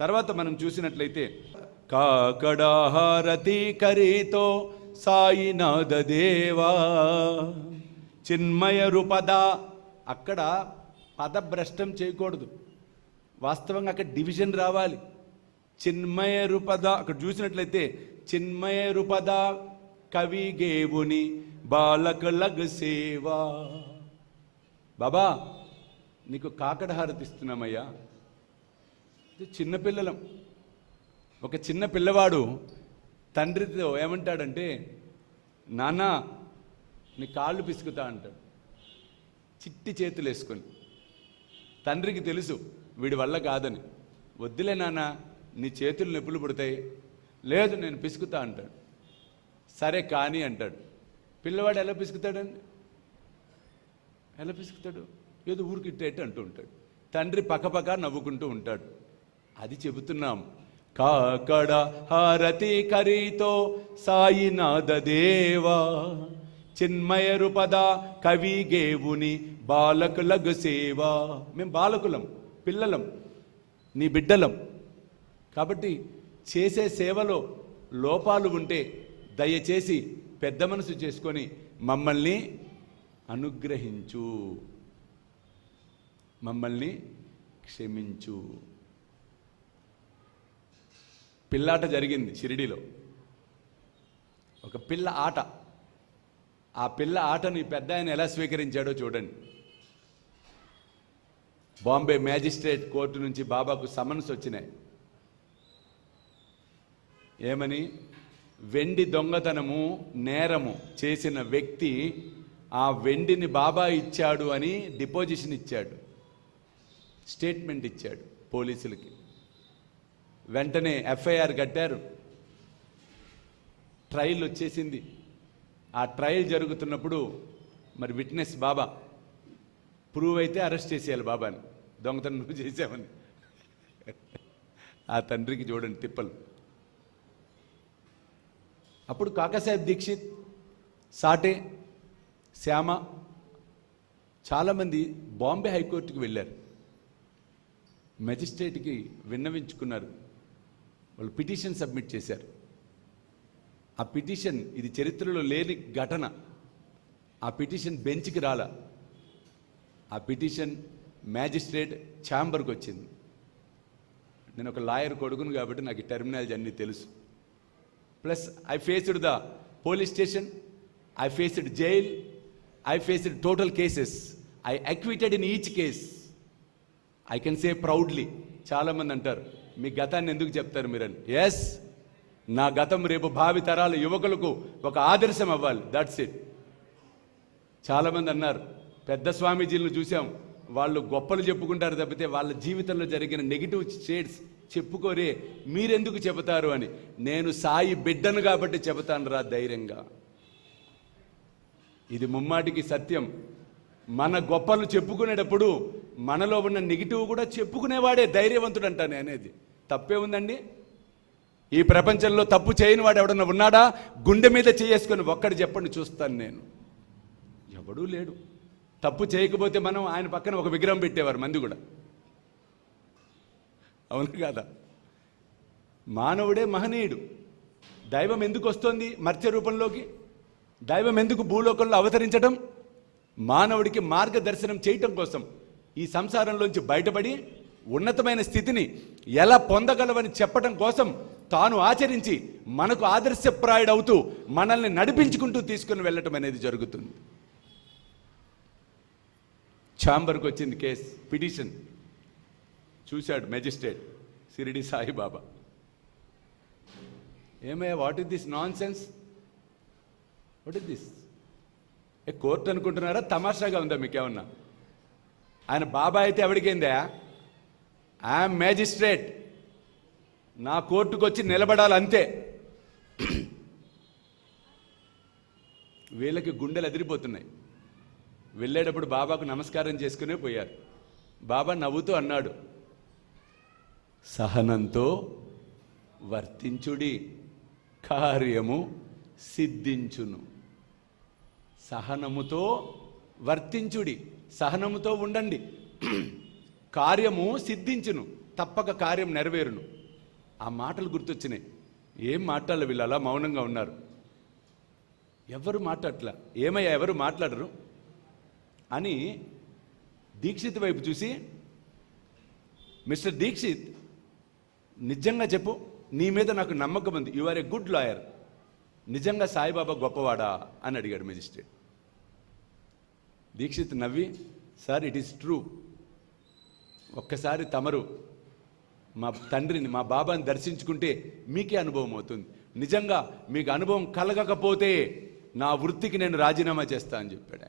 తర్వాత మనం చూసినట్లయితే కాకడాహారతి కరితో సాయినాథ దేవా చిన్మయ రూపద. అక్కడ పదభ్రష్టం చేయకూడదు, వాస్తవంగా అక్కడ డివిజన్ రావాలి. చిన్మయ రూపద అక్కడ చూసినట్లయితే చిన్మయ రూపద కవి గేవుని బాలకులగ్ సేవా. బాబా నీకు కాకడహారతి ఇస్తున్నామయ్యా. చిన్నపిల్లలం. ఒక చిన్న పిల్లవాడు తండ్రితో ఏమంటాడంటే, నాన్న నీ కాళ్ళు పిసుకుతా అంటాడు, చిట్టి చేతులు వేసుకొని. తండ్రికి తెలుసు వీడి వల్ల కాదని. వద్దులే నాన్న నీ చేతులు నొప్పులు పుడతాయి. లేదు నేను పిసుకుతా అంటాడు. సరే కానీ అంటాడు. పిల్లవాడు ఎలా పిసుకుతాడండి? ఎలా పిసుకుతాడు? ఏదో ఊరికిట్టేట్టు అంటూ ఉంటాడు. తండ్రి పక్కపక్క నవ్వుకుంటూ ఉంటాడు. అది చెబుతున్నాం. కాకడ హారతి కరితో సాయినాథ దేవా చిన్మయ రూపద కవి గేవుని బాలకులగు సేవా. మేము బాలకులం, పిల్లలం, నీ బిడ్డలం. కాబట్టి చేసే సేవలో లోపాలు ఉంటే దయచేసి పెద్ద మనసు చేసుకొని మమ్మల్ని అనుగ్రహించు, మమ్మల్ని క్షమించు. పిల్లాట జరిగింది షిరిడీలో. ఒక పిల్ల ఆట. ఆ పిల్ల ఆటను ఈ పెద్ద ఆయన ఎలా స్వీకరించాడో చూడండి. బాంబే మ్యాజిస్ట్రేట్ కోర్టు నుంచి బాబాకు సమన్స్ వచ్చినాయి. ఏమని? వెండి దొంగతనము నేరము చేసిన వ్యక్తి ఆ వెండిని బాబా ఇచ్చాడు అని డిపోజిషన్ ఇచ్చాడు, స్టేట్మెంట్ ఇచ్చాడు పోలీసులకి. వెంటనే ఎఫ్ఐఆర్ కట్టారు. ట్రయల్ వచ్చేసింది. ఆ ట్రయల్ జరుగుతున్నప్పుడు మరి విట్నెస్ బాబా ప్రూవ్ అయితే అరెస్ట్ చేసేయాలి బాబాని, దొంగతనం నువ్వు చేసావని. ఆ తండ్రికి చూడండి తిప్పలు. అప్పుడు కాకాసాహెబ్ దీక్షిత్, సాటే, శ్యామ చాలామంది బాంబే హైకోర్టుకి వెళ్ళారు. మెజిస్ట్రేట్కి విన్నవించుకున్నారు. వాళ్ళు పిటిషన్ సబ్మిట్ చేశారు. ఆ పిటిషన్ ఇది చరిత్రలో లేని ఘటన. ఆ పిటిషన్ బెంచ్కి రాలా. ఆ పిటిషన్ మ్యాజిస్ట్రేట్ ఛాంబర్కి వచ్చింది. నేను ఒక లాయర్ కొడుకును కాబట్టి నాకు ఈ టెర్మినాలజీ అన్నీ తెలుసు. Plus I faced the police station, I faced jail, I faced total cases, I acquitted in each case. I can say proudly. చాలామంది అంటారు మీ గతాన్ని ఎందుకు చెప్తారు మీరని. ఎస్, నా గతం రేపు భావి తరాల యువకులకు ఒక ఆదర్శం అవ్వాలి. That's it. చాలామంది అన్నారు పెద్ద స్వామీజీలను చూసాం, వాళ్ళు గొప్పలు చెప్పుకుంటారు తప్పితే వాళ్ళ జీవితంలో జరిగిన నెగిటివ్ షేడ్స్ చెప్పుకోరే, మీరెందుకు చెబుతారు అని. నేను సాయి బిడ్డను కాబట్టి చెబుతాను రా ధైర్యంగా. ఇది ముమ్మాటికి సత్యం. మన గొప్పలు చెప్పుకునేటప్పుడు మనలో ఉన్న నెగిటివ్ కూడా చెప్పుకునేవాడే ధైర్యవంతుడు అంటాను అనేది. తప్పే ఉందండి? ఈ ప్రపంచంలో తప్పు చేయని వాడు ఎవడన్నా ఉన్నాడా? గుండె మీద చేసుకొని ఒక్కడు చెప్పండి చూస్తాను నేను. ఎవడూ లేడు. తప్పు చేయకపోతే మనం ఆయన పక్కన ఒక విగ్రహం పెట్టేవారు మంది కూడా. అవును కాదా? మానవుడే మహనీయుడు. దైవం ఎందుకు వస్తుంది మర్త్య రూపంలోకి? దైవం ఎందుకు భూలోకంలో అవతరించడం? మానవుడికి మార్గదర్శనం చేయటం కోసం, ఈ సంసారంలోంచి బయటపడి ఉన్నతమైన స్థితిని ఎలా పొందగలవని చెప్పడం కోసం తాను ఆచరించి మనకు ఆదర్శప్రాయుడవుతూ మనల్ని నడిపించుకుంటూ తీసుకుని వెళ్ళటం అనేది జరుగుతుంది. ఛాంబర్కి వచ్చింది కేసు, పిటిషన్. చూశాడు మెజిస్ట్రేట్ షిరిడి సాయిబాబా. ఏమయ్యా, what is this non sense? What is this? Court అనుకుంటున్నారా? తమాషాగా ఉందా మీకేమన్నా? ఆయన బాబా అయితే ఎవరికైందా? ఐఎమ్ మ్యాజిస్ట్రేట్, నా కోర్టుకు వచ్చి నిలబడాలి అంతే. వీళ్ళకి గుండెలు అదిరిపోతున్నాయి. వెళ్ళేటప్పుడు బాబాకు నమస్కారం చేసుకునే పోయారు. బాబా నవ్వుతూ అన్నాడు, సహనంతో వర్తించుడి, కార్యము సిద్ధించును. సహనముతో వర్తించుడి, సహనముతో ఉండండి, కార్యము సిద్ధించును, తప్పక కార్యం నెరవేరును. ఆ మాటలు గుర్తొచ్చినాయి. ఏం మాట్లాడాలి, వీళ్ళు అలా మౌనంగా ఉన్నారు. ఎవరు మాట్లాడట్లా. ఏమయ్యా ఎవరు మాట్లాడరు అని దీక్షిత్ వైపు చూసి, మిస్టర్ దీక్షిత్, నిజంగా చెప్పు, నీ మీద నాకు నమ్మకం ఉంది, you are a good lawyer, నిజంగా సాయిబాబా గొప్పవాడా అని అడిగాడు మెజిస్ట్రేట్. దీక్షిత్ నవ్వి, సార్ ఇట్ ఈస్ ట్రూ, ఒక్కసారి తమరు మా తండ్రిని, మా బాబాని దర్శించుకుంటే మీకే అనుభవం అవుతుంది. నిజంగా మీకు అనుభవం కలగకపోతే నా వృత్తికి నేను రాజీనామా చేస్తా అని చెప్పాడు.